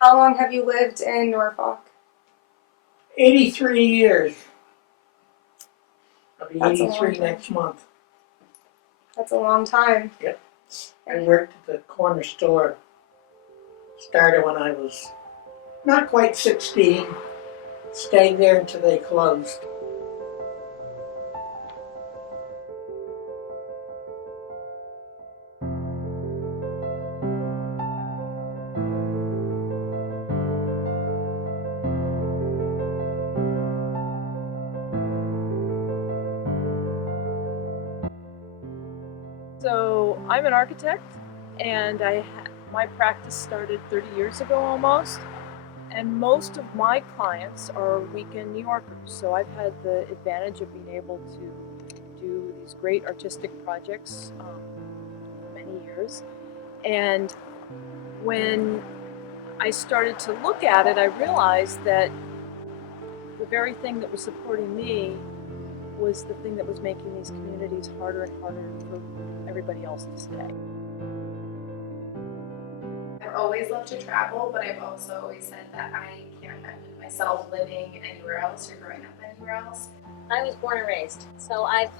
How long have you lived in Norfolk? 83 years. I'll be That's a long 83 time. next month. That's a long time. Yep. I worked at the corner store. Started when I was not quite 16. Stayed there until they closed. So I'm an architect, and my practice started 30 years ago almost, and most of my clients are weekend New Yorkers. So I've had the advantage of being able to do these great artistic projects for many years. And when I started to look at it, I realized that the very thing that was supporting me was the thing that was making these communities harder and harder for everybody else to stay. I've always loved to travel, but I've also always said that I can't imagine myself living anywhere else or growing up anywhere else. I was born and raised, so I've,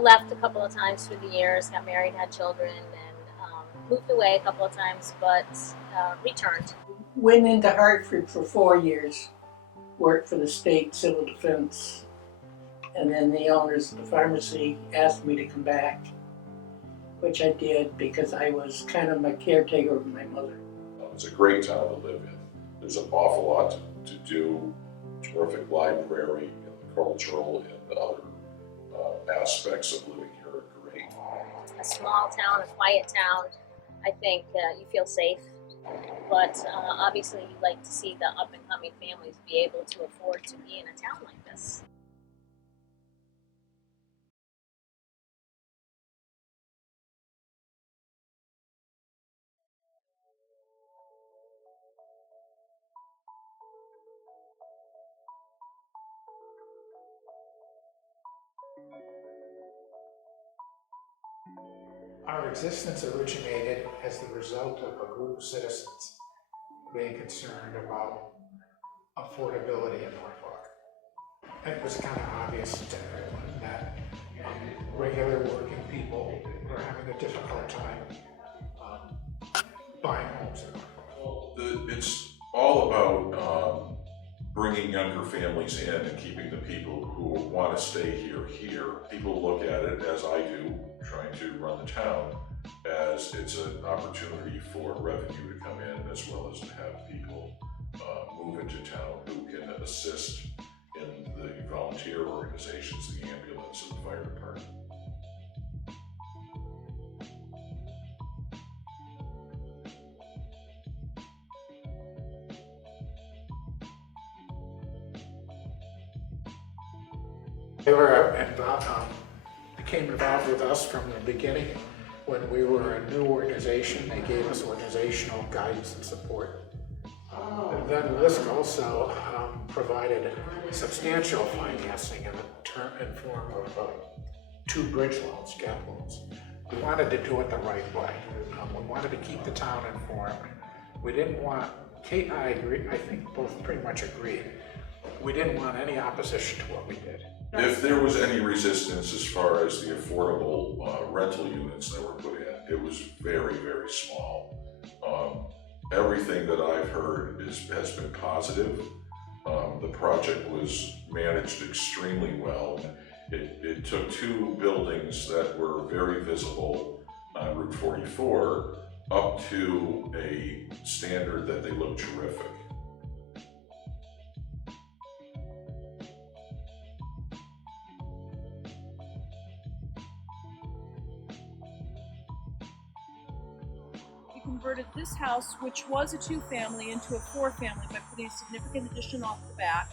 left a couple of times through the years, got married, had children, and moved away a couple of times, but returned. Went into Hartford for 4 years. Worked for the state civil defense. And then the owners of the pharmacy asked me to come back, which I did because I was kind of a caretaker of my mother. It's a great town to live in. There's an awful lot to do. Terrific library, the cultural and other aspects of living here are great. A small town, a quiet town, I think you feel safe, but obviously you like to see the up and coming families be able to afford to be in a town like this. Our existence originated as the result of a group of citizens being concerned about affordability in Norfolk. It was kind of obvious to everyone that regular working people were having a difficult time buying homes in Norfolk. It's all about bringing younger families in and keeping the people who want to stay here. People look at it, as I do, trying to run the town, as it's an opportunity for revenue to come in, as well as to have people move into town who can assist in the volunteer organizations, the ambulance and the fire department. They were became involved with us from the beginning. When we were a new organization, they gave us organizational guidance and support. And then WISC also provided substantial financing in form of 2 bridge loans, gap loans. We wanted to do it the right way. We wanted to keep the town informed. We didn't want, Kate and I agree, I think both pretty much agreed, we didn't want any opposition to what we did. If there was any resistance as far as the affordable rental units that were put in, it was very, very small. Everything that I've heard has been positive. The project was managed extremely well. It took 2 buildings that were very visible on Route 44 up to a standard that they look terrific. We converted this house, which was a 2-family, into a 4-family by putting a significant addition off the back.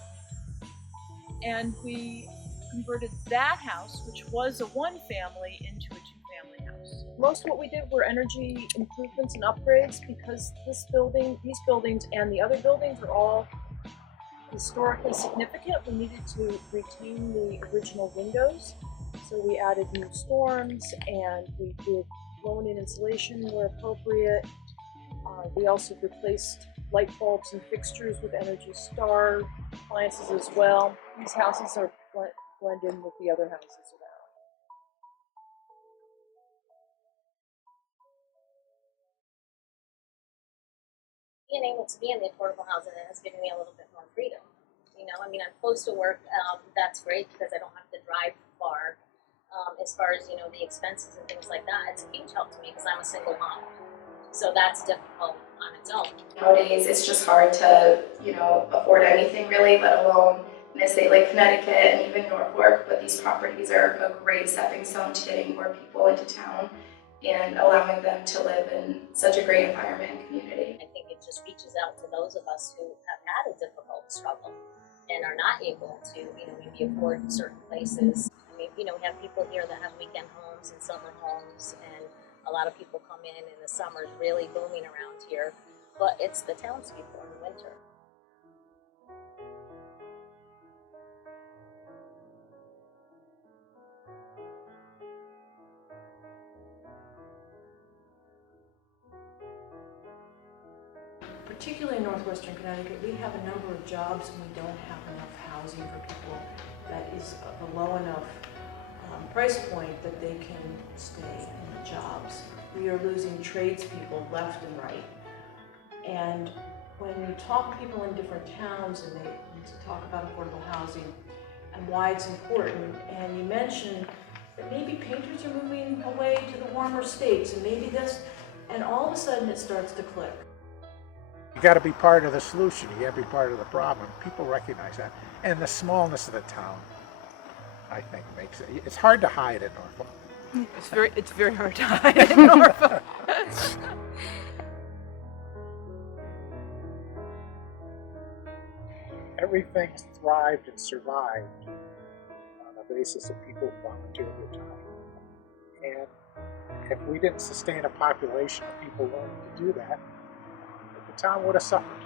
And we converted that house, which was a 1-family, into a 2-family house. Most of what we did were energy improvements and upgrades because these buildings and the other buildings are all historically significant. We needed to retain the original windows. So we added new storms and we did blown-in insulation where appropriate. We also replaced light bulbs and fixtures with Energy Star appliances as well. These houses are blend in with the other houses around. Being able to be in the affordable housing has given me a little bit more freedom. You know, I mean, I'm close to work. That's great because I don't have to drive far. As far as, you know, the expenses and things like that, it's a huge help to me because I'm a single mom. So that's difficult on its own. Nowadays, it's just hard to, afford anything really, let alone in a state like Connecticut and even Norfolk. But these properties are a great stepping stone to getting more people into town and allowing them to live in such a great environment and community. I think it just reaches out to those of us who have had a difficult struggle and are not able to, maybe afford certain places. I mean, we have people here that have weekend homes and summer homes, and a lot of people come in the summer is really booming around here, but it's the townspeople in the winter. Particularly in northwestern Connecticut, we have a number of jobs and we don't have enough housing for people that is of a low enough price point that they can stay in the jobs. We are losing tradespeople left and right. And when you talk to people in different towns and they talk about affordable housing and why it's important, and you mention that maybe painters are moving away to the warmer states and maybe this, and all of a sudden it starts to click. You got to be part of the solution. You got to be part of the problem. People recognize that, and the smallness of the town, I think, makes it. It's hard to hide in Norfolk. It's very hard to hide in Norfolk. Everything thrived and survived on the basis of people who volunteered their time. And if we didn't sustain a population of people willing to do that, the town would have suffered.